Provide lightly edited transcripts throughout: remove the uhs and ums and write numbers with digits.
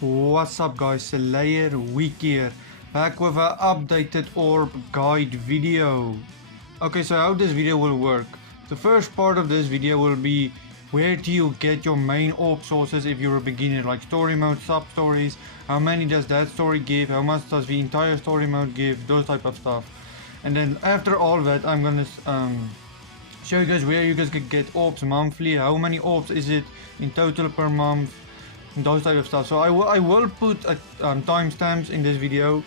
What's up guys, Slayer Week here, back with an updated orb guide video. Okay, so how this video will work. The first part of this video will be where do you get your main orb sources if you're a beginner, like story mode, sub stories, how many does that story give, how much does the entire story mode give, those type of stuff. And then after all that I'm gonna show you guys where you guys can get orbs monthly, how many orbs is it in total per month, those type of stuff. So I will put timestamps in this video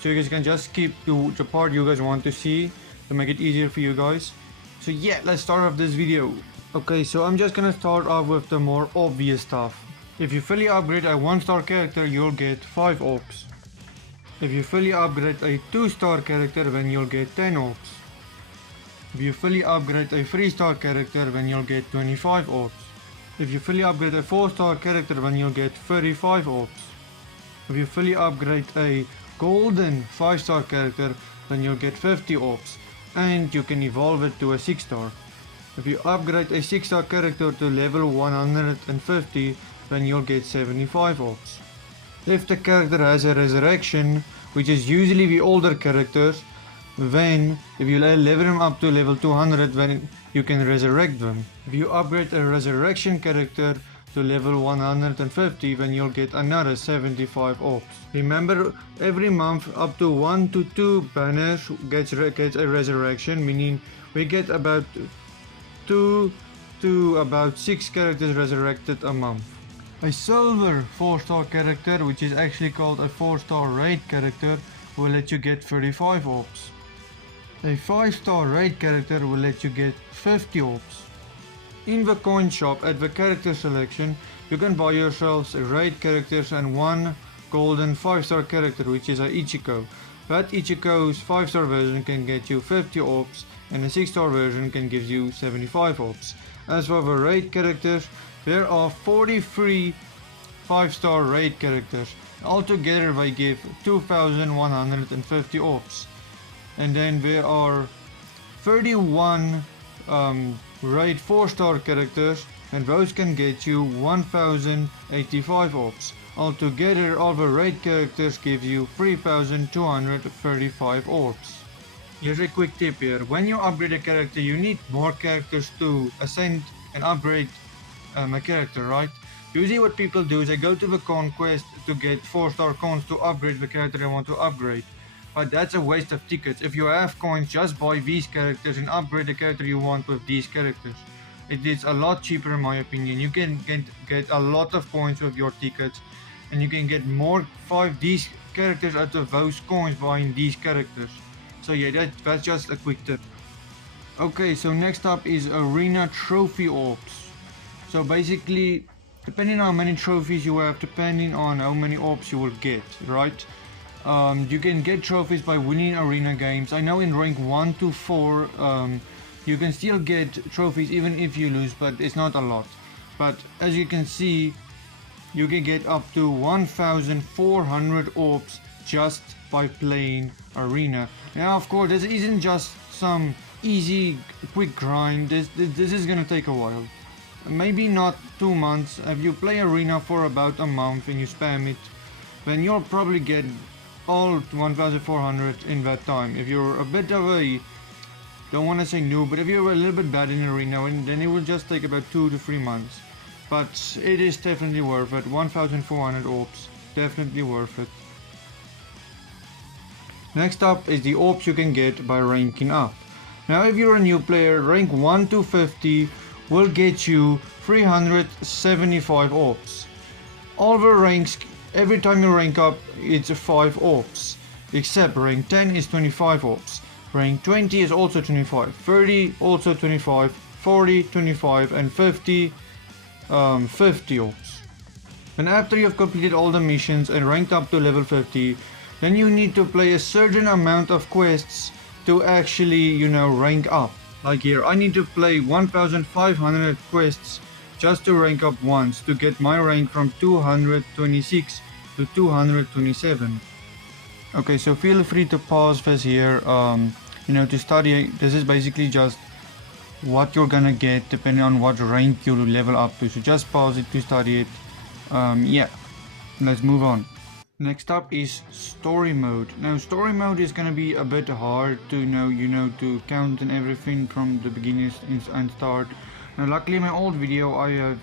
so you guys can just skip to the part you guys want to see to make it easier for you guys. So yeah, let's start off this video. Okay, so I'm just gonna start off with the more obvious stuff. If you fully upgrade a 1-star character, you'll get 5 orbs. If you fully upgrade a 2-star character, then you'll get 10 orbs. If you fully upgrade a 3-star character, then you'll get 25 orbs. If you fully upgrade a 4-star character, then you'll get 35 orbs. If you fully upgrade a golden 5-star character, then you'll get 50 orbs. And you can evolve it to a 6-star. If you upgrade a 6-star character to level 150, then you'll get 75 orbs. If the character has a resurrection, which is usually the older characters, then if you level them up to level 200, then you can resurrect them. If you upgrade a resurrection character to level 150, then you'll get another 75 orbs. Remember, every month up to 1 to 2 banners gets a resurrection, meaning we get about 2 to about 6 characters resurrected a month. A silver 4-star character, which is actually called a 4-star raid character, will let you get 35 orbs. A 5-star raid character will let you get 50 orbs. In the coin shop at the character selection, you can buy yourselves raid characters and one golden 5-star character, which is a Ichigo. That Ichigo's 5-star version can get you 50 orbs and a 6-star version can give you 75 orbs. As for the raid characters, there are 43 5-star raid characters. Altogether they give 2150 orbs. And then there are 31 raid 4-star characters, and those can get you 1085 orbs. Altogether all the raid characters give you 3235 orbs. Here's a quick tip here. When you upgrade a character, you need more characters to ascend and upgrade a character, right? Usually what people do is they go to the conquest to get 4-star coins to upgrade the character they want to upgrade. But that's a waste of tickets. If you have coins, just buy these characters and upgrade the character you want with these characters. It is a lot cheaper in my opinion. You can get a lot of coins with your tickets, and you can get more these characters out of those coins buying these characters. So yeah, that's just a quick tip. Okay, so next up is arena trophy orbs. So basically, depending on how many trophies you have, depending on how many orbs you will get, right? You can get trophies by winning arena games. I know in rank 1 to 4 you can still get trophies even if you lose, but it's not a lot. But as you can see, you can get up to 1400 orbs just by playing arena. Now of course this isn't just some easy quick grind. This is gonna take a while. Maybe not 2 months. If you play arena for about a month and you spam it, then you'll probably get all 1400 in that time. If you're a bit of a, don't want to say noob, but if you're a little bit bad in arena, then it will just take about 2 to 3 months. But it is definitely worth it. 1400 orbs, definitely worth it. Next up is the orbs you can get by ranking up. Now if you're a new player, rank 1 to 50 will get you 375 orbs. All the ranks, every time you rank up, it's 5 orbs. Except rank 10 is 25 orbs. Rank 20 is also 25. 30 also 25. 40 25, and 50 50 orbs. And after you have completed all the missions and ranked up to level 50, then you need to play a certain amount of quests to actually, rank up. Like here, I need to play 1500 quests just to rank up once to get my rank from 226 to 227. Okay, so feel free to pause this here, to study. This is basically just what you're gonna get depending on what rank you level up to. So just pause it to study it. Yeah. Let's move on. Next up is story mode. Now story mode is gonna be a bit hard to to count and everything from the beginning and start. Now luckily in my old video I have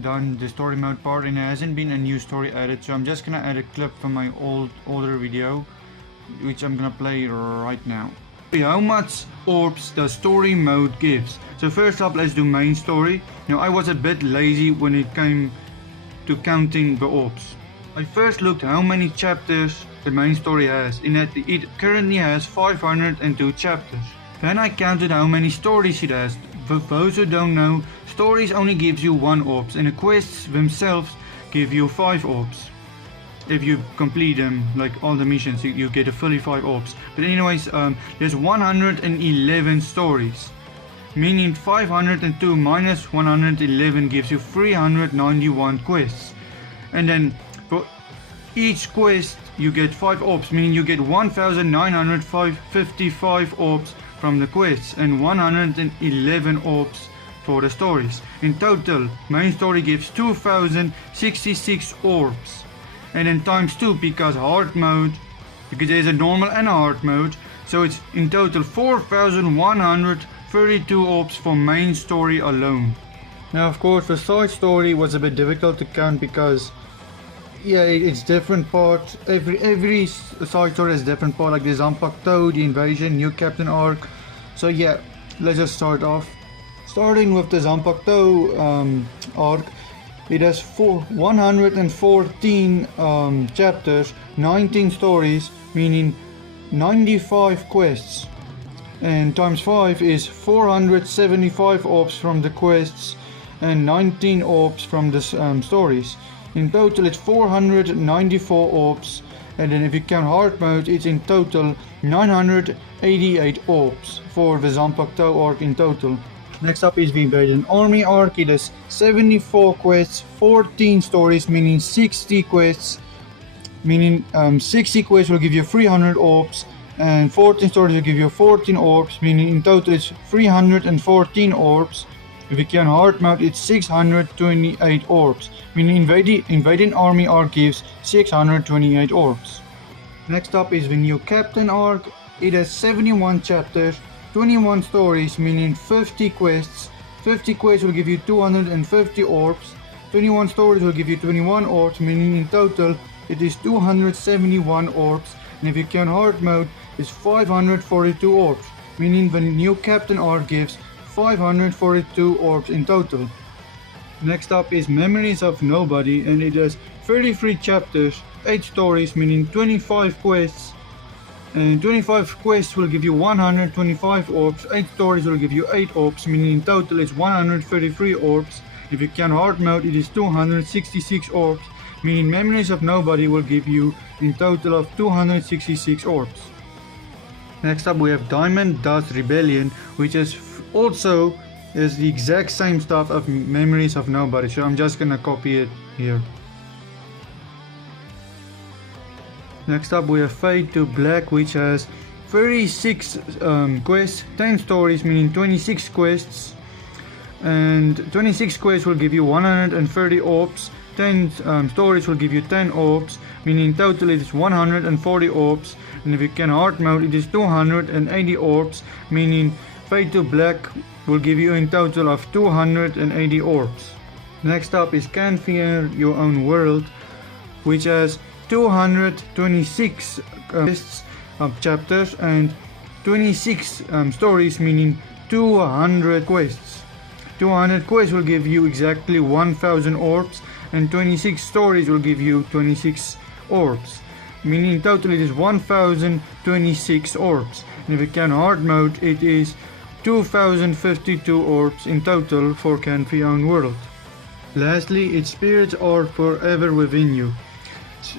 done the story mode part and there hasn't been a new story added, so I'm just gonna add a clip from my older video which I'm gonna play right now. How much orbs does story mode gives? So first up, let's do main story. Now I was a bit lazy when it came to counting the orbs. I first looked how many chapters the main story has, in that it currently has 502 chapters. Then I counted how many stories it has. For those who don't know, stories only gives you 1 orbs and the quests themselves give you 5 orbs. If you complete them, like all the missions, you get a fully 5 orbs. But anyways, there's 111 stories, meaning 502 minus 111 gives you 391 quests. And then for each quest you get 5 orbs, meaning you get 1955 orbs from the quests and 111 orbs for the stories. In total, main story gives 2066 orbs. And then times 2 because hard mode, because there's a normal and a hard mode, so it's in total 4132 orbs for main story alone. Now of course the side story was a bit difficult to count because it's different parts. Every side story has different parts, like the Zanpakuto, the invasion, new captain arc. So yeah, let's just start off. Starting with the Zanpakuto arc. It has 114 chapters, 19 stories, meaning 95 quests. And times 5 is 475 orbs from the quests and 19 orbs from the stories. In total it's 494 orbs, and then if you count hard mode it's in total 988 orbs for the Zanpakuto arc in total. Next up is the Invasion Army arc. It has 74 quests, 14 stories, meaning 60 quests, meaning 60 quests will give you 300 orbs, and 14 stories will give you 14 orbs, meaning in total it's 314 orbs. If you count hard mode it's 628 orbs, meaning Invading Army arc gives 628 orbs. Next up is the New Captain arc. It has 71 chapters, 21 stories, meaning 50 quests. 50 quests will give you 250 orbs. 21 stories will give you 21 orbs, meaning in total it is 271 orbs. And if you count hard mode, it's 542 orbs, meaning the New Captain arc gives 542 orbs in total. Next up is Memories of Nobody, and it has 33 chapters, 8 stories, meaning 25 quests. And 25 quests will give you 125 orbs, 8 stories will give you 8 orbs, meaning in total it's 133 orbs. If you count hard mode it is 266 orbs, meaning Memories of Nobody will give you in total of 266 orbs. Next up we have Diamond Dust Rebellion, which is also the exact same stuff of Memories of Nobody, so I'm just gonna copy it here. Next up we have Fade to Black, which has 36 quests, 10 stories, meaning 26 quests, and 26 quests will give you 130 orbs, 10 stories will give you 10 orbs, meaning in total it is 140 orbs, and if you can hard mode it is 280 orbs, meaning Fade to Black will give you in total of 280 orbs. Next up is Can't Fear Your Own World, which has 226 lists of chapters and 26 stories, meaning 200 quests. 200 quests will give you exactly 1000 orbs, and 26 stories will give you 26 orbs, meaning in total it is 1026 orbs. And if you count hard mode it is 2052 orbs in total for Can't Fear Your Own World. Lastly, its spirits are forever within you.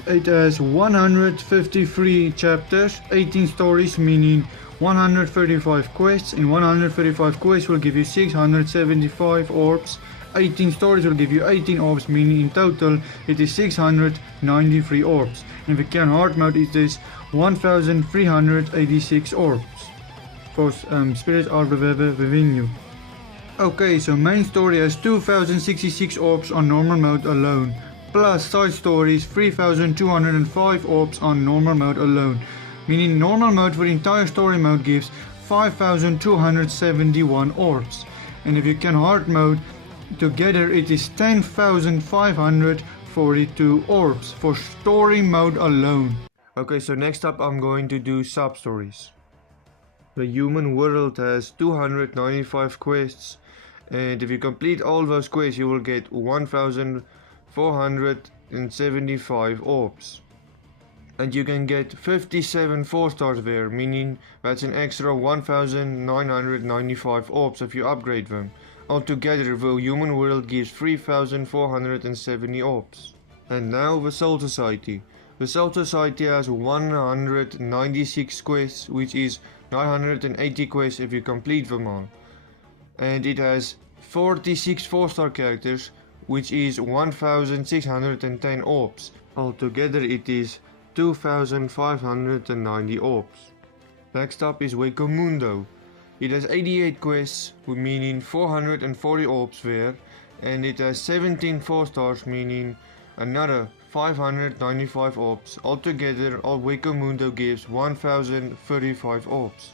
It has 153 chapters, 18 stories, meaning 135 quests. In 135 quests will give you 675 orbs. 18 stories will give you 18 orbs, meaning in total it is 693 orbs. And if you count hard mode it is 1386 orbs for spirits are forever within you. Okay, so main story has 2066 orbs on normal mode alone. plus side stories 3205 orbs on normal mode alone, meaning normal mode for the entire story mode gives 5271 orbs, and if you can hard mode together it is 10,542 orbs for story mode alone. Okay, so next up I'm going to do sub stories. The human world has 295 quests, and if you complete all those quests you will get 1,475 orbs. And you can get 57 4 stars there, meaning that's an extra 1,995 orbs if you upgrade them. Altogether the human world gives 3,470 orbs. And now the Soul Society. The Soul Society has 196 quests, which is 980 quests if you complete them all. And it has 46 4-star characters, which is 1,610 orbs. Altogether it is 2,590 orbs. Next up is Mundo. It has 88 quests, meaning 440 orbs there, and it has 17 4 stars, meaning another 595 orbs. Altogether, all Mundo gives 1,035 orbs.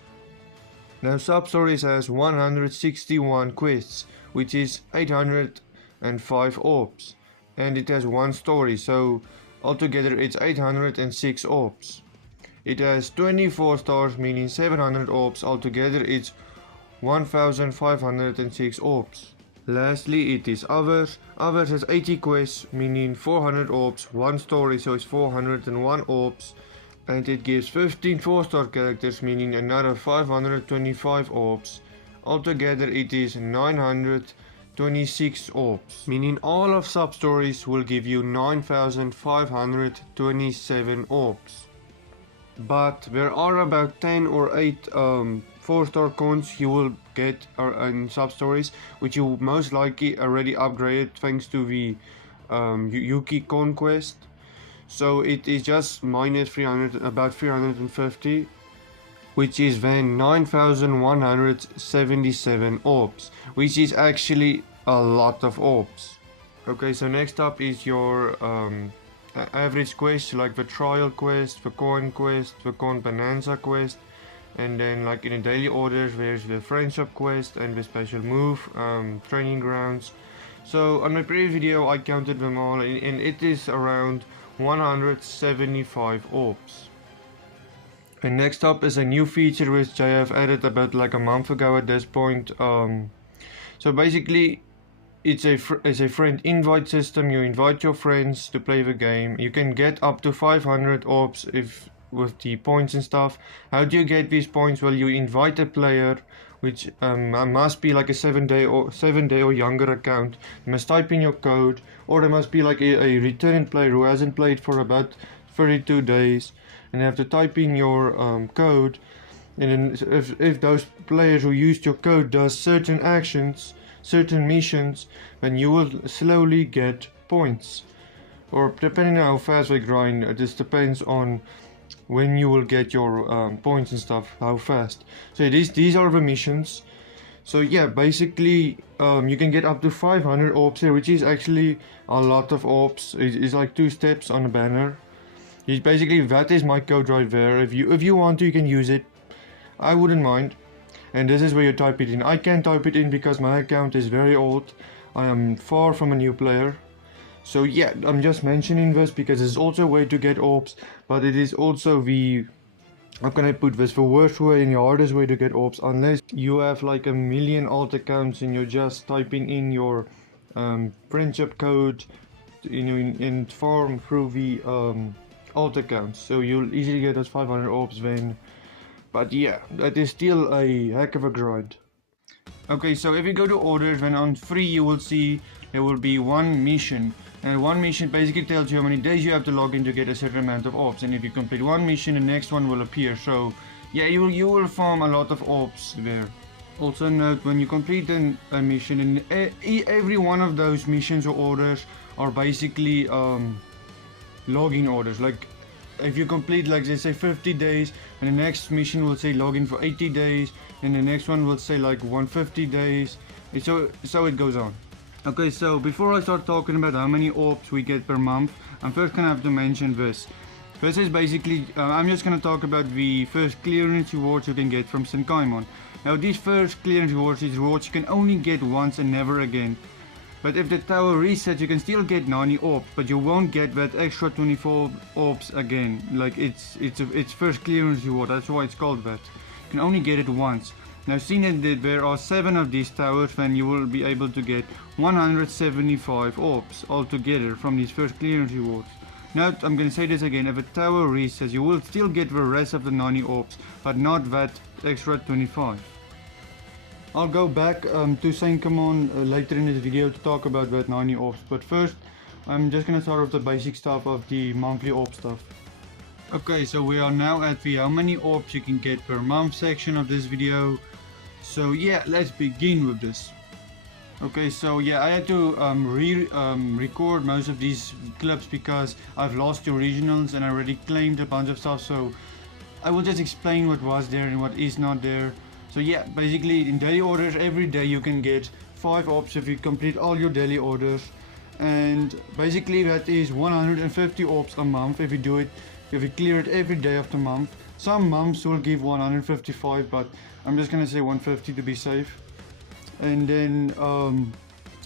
Now Substories has 161 quests, which is 805 orbs, and it has one story, so altogether it's 806 orbs. It has 24 stars, meaning 700 orbs. Altogether it's 1,506 orbs. Lastly, it is Others. Others has 80 quests, meaning 400 orbs, one story, so it's 401 orbs. And it gives 15 4-star characters, meaning another 525 orbs. Altogether it is 926 orbs, meaning all of Substories will give you 9,527 orbs. But there are about 10 or 8 4-star coins you will get in Substories, which you most likely already upgraded thanks to the Yuki conquest. So it is just minus 300, about 350, which is then 9,177 orbs, which is actually a lot of orbs. Okay, so next up is your average quest, like the trial quest, the coin bonanza quest, and then like in the daily orders there's the friendship quest and the special move training grounds. So on my previous video I counted them all, and it is around 175 orbs. And next up is a new feature which I have added about like a month ago at this point. So basically it's a friend invite system. You invite your friends to play the game. You can get up to 500 orbs if with the points and stuff. How do you get these points? Well, you invite a player, which must be like a 7-day or younger account. You must type in your code, or there must be like a returning player who hasn't played for about 32 days, and you have to type in your code. And then if those players who used your code does certain actions, certain missions, then you will slowly get points. Or depending on how fast they grind, it just depends on when you will get your points and stuff, how fast. So these are the missions. So yeah, basically you can get up to 500 orbs here, which is actually a lot of orbs. It's like 2 steps on a banner. Basically that is my code right there. If you want to, you can use it. I wouldn't mind. And this is where you type it in. I can't type it in because my account is very old. I am far from a new player. So yeah, I'm just mentioning this because it's also a way to get orbs, but it is also the, how can I put this, the worst way and the hardest way to get orbs, unless you have like a million alt accounts and you're just typing in your friendship code, and farm through the alt accounts, so you'll easily get those 500 orbs then. But yeah, that is still a heck of a grind. Okay, so if you go to orders, then on free you will see there will be one mission. And one mission basically tells you how many days you have to log in to get a certain amount of orbs. And if you complete one mission, the next one will appear. So yeah, you will farm a lot of orbs there. Also note, when you complete a mission, and every one of those missions or orders are basically login orders. Like if you complete, like they say 50 days, and the next mission will say login for 80 days, and the next one will say like 150 days. So it goes on. Okay, so before I start talking about how many orbs we get per month, I'm first gonna have to mention this. This is basically, I'm just gonna talk about the first clearance rewards you can get from Senkaimon. Now these first clearance rewards is rewards you can only get once and never again. But if the tower resets, you can still get 90 orbs, but you won't get that extra 24 orbs again. Like it's first clearance reward, that's why it's called that. You can only get it once. Now seeing that there are 7 of these towers, then you will be able to get 175 orbs altogether from these first clearance rewards. Now I'm going to say this again, if a tower resets, you will still get the rest of the 90 orbs, but not that extra 25. I'll go back to Senkaimon later in this video to talk about that 90 orbs, but first I'm just going to start with the basic stuff of the monthly orb stuff. Okay, so we are now at the how many orbs you can get per month section of this video. So yeah, let's begin with this. Okay, so yeah, I had to record most of these clips because I've lost the originals and I already claimed a bunch of stuff, so I will just explain what was there and what is not there. So yeah, basically in daily orders every day you can get 5 orbs if you complete all your daily orders, and basically that is 150 orbs a month if you do it, if you clear it every day of the month. Some months will give 155, but I'm just gonna say 150 to be safe. And then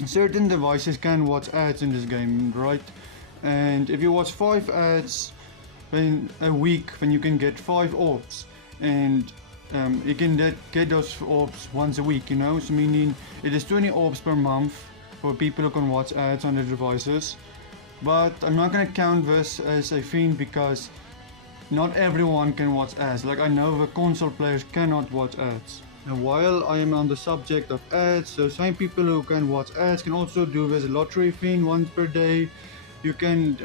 certain devices can watch ads in this game, right? And if you watch 5 ads in a week, then you can get 5 orbs, and you can get those orbs once a week, you know, so meaning it is 20 orbs per month for people who can watch ads on their devices. But I'm not gonna count this as a thing because not everyone can watch ads. Like I know the console players cannot watch ads. And while I am on the subject of ads, so some people who can watch ads can also do this lottery thing once per day. You can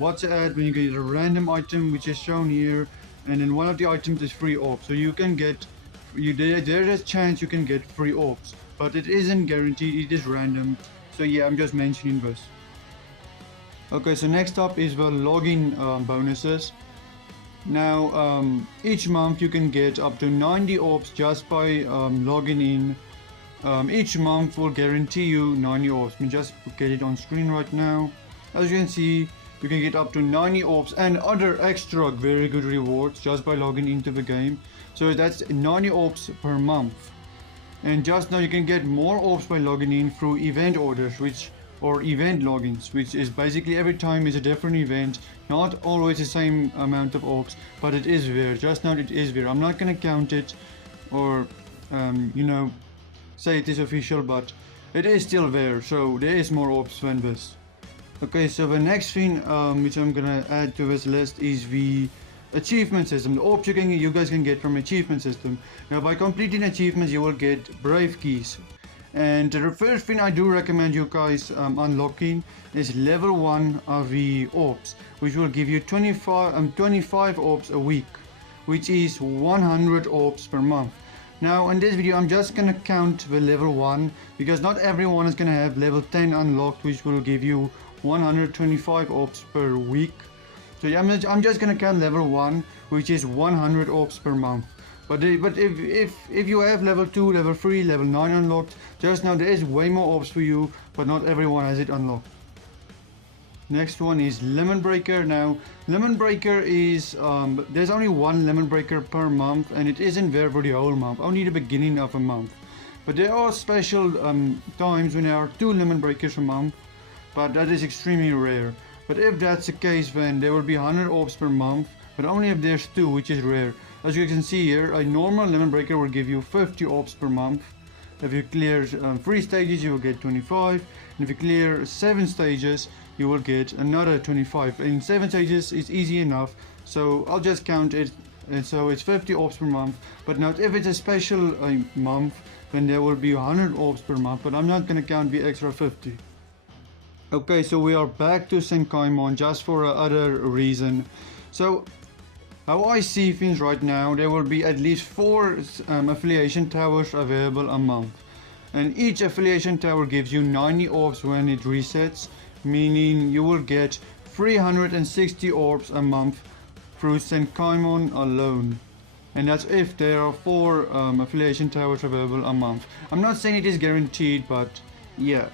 watch an ad when you get a random item which is shown here, and then one of the items is free orbs. So you can get, there's a chance you can get free orbs, but it isn't guaranteed, it is random. So yeah, I'm just mentioning this. Okay, so next up is the login bonuses. Now each month you can get up to 90 orbs just by logging in. Each month will guarantee you 90 orbs. Let me just get it on screen right now. As you can see, you can get up to 90 orbs and other extra very good rewards just by logging into the game. So that's 90 orbs per month. And just now you can get more orbs by logging in through event orders, or event logins, which is basically every time is a different event, not always the same amount of orbs, but it is there. Just now it is there. I'm not gonna count it or you know, say it is official, but it is still there, so there is more orbs than this. Okay, so the next thing which I'm gonna add to this list is the achievement system. The orbs you guys can get from achievement system. Now by completing achievements you will get brave keys. And the first thing I do recommend you guys unlocking is level 1 of the orbs, which will give you 25 orbs a week, which is 100 orbs per month. Now in this video I'm just gonna count the level 1 because not everyone is gonna have level 10 unlocked, which will give you 125 orbs per week. So yeah, I'm just gonna count level 1, which is 100 orbs per month. But if you have level 2, level 3, level 9 unlocked, just now there is way more orbs for you, but not everyone has it unlocked. Next one is Lemon Breaker. Now Lemon Breaker is there's only one Lemon Breaker per month, and it isn't there for the whole month, only the beginning of a month. But there are special times when there are 2 Lemon Breakers a month, but that is extremely rare. But if that's the case, then there will be 100 orbs per month, but only if there's 2, which is rare. As you can see here, a normal Lemon Breaker will give you 50 orbs per month. If you clear 3 stages, you will get 25, and if you clear 7 stages, you will get another 25. In 7 stages, it's easy enough, so I'll just count it, and so it's 50 orbs per month. But now, if it's a special month, then there will be 100 orbs per month, but I'm not gonna count the extra 50. Okay, so we are back to Senkaimon just for another reason. So how I see things right now, there will be at least 4 affiliation towers available a month, and each affiliation tower gives you 90 orbs when it resets, meaning you will get 360 orbs a month through Senkaimon alone. And that's if there are 4 affiliation towers available a month. I'm not saying it is guaranteed, but yeah,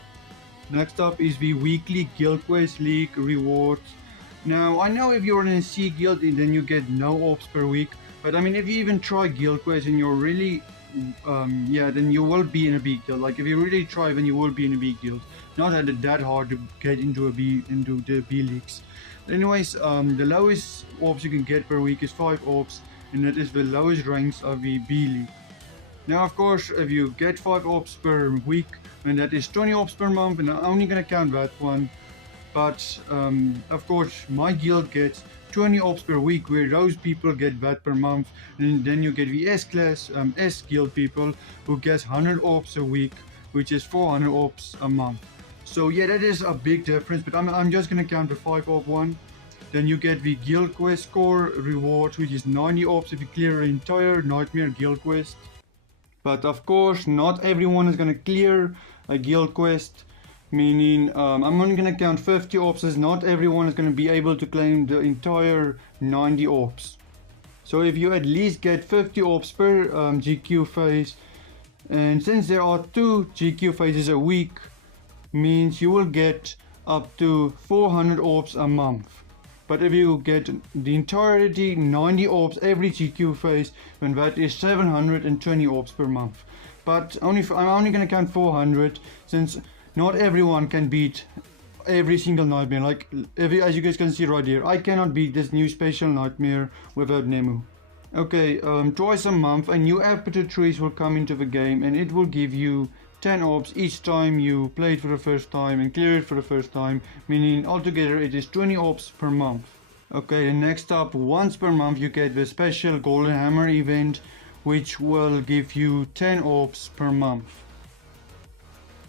Next up is the weekly Guild Quest League rewards. Now, I know if you're in a C guild, then you get no orbs per week. But I mean, if you even try Guild Quest and you're really, then you will be in a B guild. Like if you really try, then you will be in a B guild. Not that hard to get into the B leagues. Anyways, the lowest orbs you can get per week is 5 orbs, and that is the lowest ranks of the B league. Now, of course, if you get 5 orbs per week, then that is 20 orbs per month, and I'm only gonna count that one. But of course, my guild gets 20 orbs per week, where those people get that per month, and then you get the S class S guild people who gets 100 orbs a week, which is 400 orbs a month. So yeah, that is a big difference, but I'm just gonna count the 5 orb one. Then you get the guild quest score reward, which is 90 orbs if you clear an entire nightmare guild quest. But of course, not everyone is gonna clear a guild quest. Meaning, I'm only going to count 50 orbs, as not everyone is going to be able to claim the entire 90 orbs. So if you at least get 50 orbs per GQ phase, and since there are 2 GQ phases a week, means you will get up to 400 orbs a month. But if you get the entirety 90 orbs every GQ phase, then that is 720 orbs per month. But I'm only going to count 400, since not everyone can beat every single nightmare. Like, as you guys can see right here, I cannot beat this new special nightmare without Nemu. Okay, twice a month a new aperture trees will come into the game, and it will give you 10 orbs each time you play it for the first time and clear it for the first time, meaning altogether it is 20 orbs per month. Okay, and next up, once per month you get the special golden hammer event, which will give you 10 orbs per month.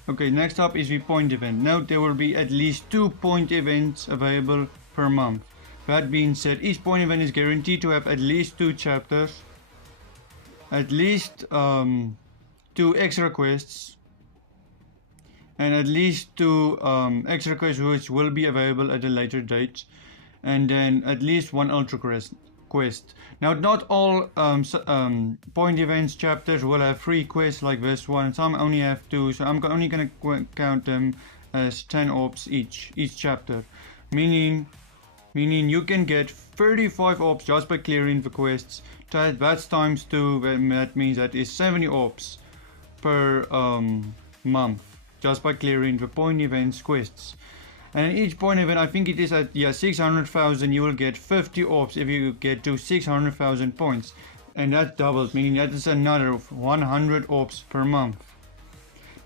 Okay, next up is the point event. Note there will be at least 2 point events available per month. That being said, each point event is guaranteed to have at least 2 chapters, at least 2 extra quests, and at least 2 extra quests which will be available at a later date, and then at least 1 ultra quest. Now, not all point events chapters will have free quests like this one. Some only have 2, so I'm only gonna count them as 10 orbs each chapter, meaning you can get 35 orbs just by clearing the quests. That's times 2. That means that is 70 orbs per month just by clearing the point events quests. And each point event, I think it is at 600,000, you will get 50 orbs if you get to 600,000 points. And that doubles, meaning that is another 100 orbs per month.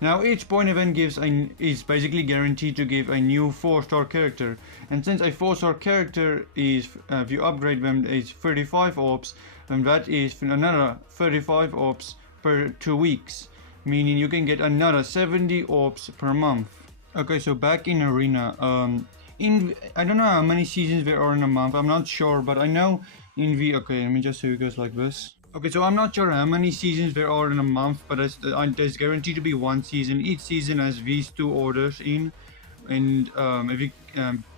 Now each point event is basically guaranteed to give a new 4-star character. And since a 4-star character is, if you upgrade them, is 35 orbs, then that is another 35 orbs per 2 weeks. Meaning you can get another 70 orbs per month. Okay, so back in Arena, I don't know how many seasons there are in a month, I'm not sure, but I know in the, okay, let me just show you guys like this. Okay, so I'm not sure how many seasons there are in a month, but there's guaranteed to be 1 season. Each season has these 2 orders in, and if you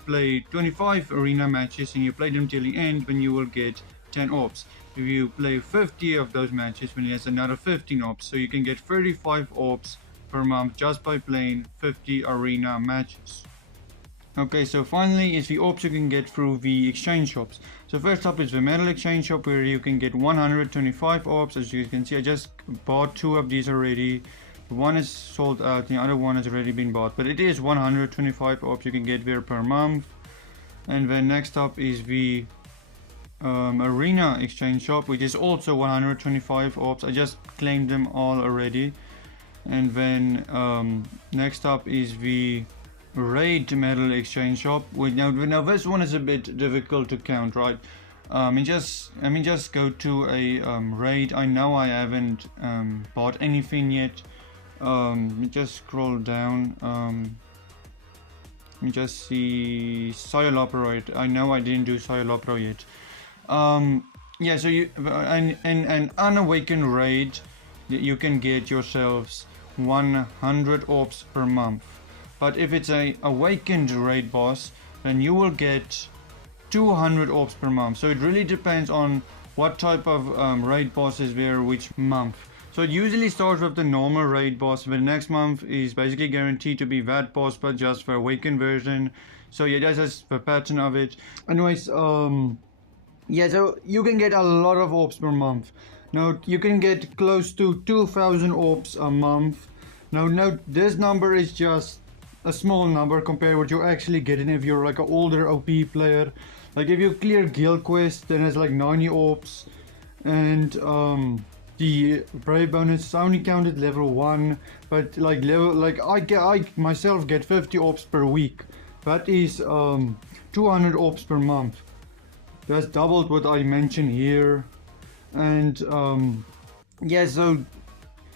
play 25 arena matches and you play them till the end, then you will get 10 orbs. If you play 50 of those matches, then there's another 15 orbs, so you can get 35 orbs per month just by playing 50 arena matches. Okay, so finally is the orbs you can get through the exchange shops. So first up is the metal exchange shop, where you can get 125 orbs. As you can see, I just bought 2 of these already. One is sold out, the other one has already been bought, but it is 125 orbs you can get there per month. And then next up is the arena exchange shop, which is also 125 orbs. I just claimed them all already. And then next up is the raid metal exchange shop. Now this one is a bit difficult to count, right? Let me just go to a raid. I know I haven't bought anything yet. Let me just scroll down. Let me just see Psylopera. I know I didn't do Psylopera yet. Yeah, so an unawakened raid, you can get yourselves 100 orbs per month. But if it's a awakened raid boss, then you will get 200 orbs per month. So it really depends on what type of raid boss is there which month. So it usually starts with the normal raid boss, but the next month is basically guaranteed to be that boss, but just for a weakened version. So yeah, that's just the pattern of it. Anyways, yeah, so you can get a lot of orbs per month. Now you can get close to 2,000 orbs a month. Now note, this number is just a small number compared to what you're actually getting if you're like an older OP player. Like if you clear guild quest, then it's like 90 orbs, and the brave bonus is only counted level 1, but like I myself get 50 orbs per week. That is 200 orbs per month. That's doubled what I mentioned here. And yeah, so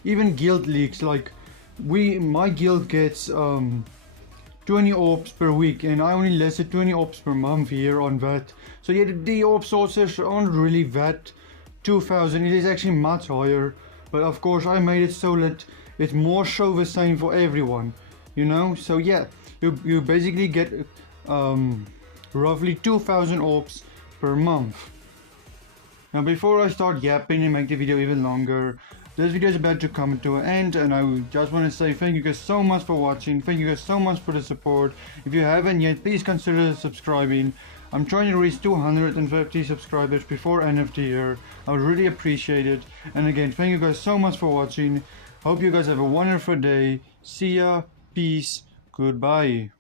even guild leaks, like my guild gets 20 orbs per week, and I only listed 20 orbs per month here on that. So yeah, the orb sources aren't really that 2,000, it is actually much higher, but of course I made it so that it's more so the same for everyone, you know. So yeah, you basically get roughly 2,000 orbs per month. Now before I start yapping and make the video even longer, this video is about to come to an end, and I just want to say thank you guys so much for watching. Thank you guys so much for the support. If you haven't yet, please consider subscribing. I'm trying to reach 250 subscribers before end of the year. I would really appreciate it. And again, thank you guys so much for watching. Hope you guys have a wonderful day. See ya. Peace. Goodbye.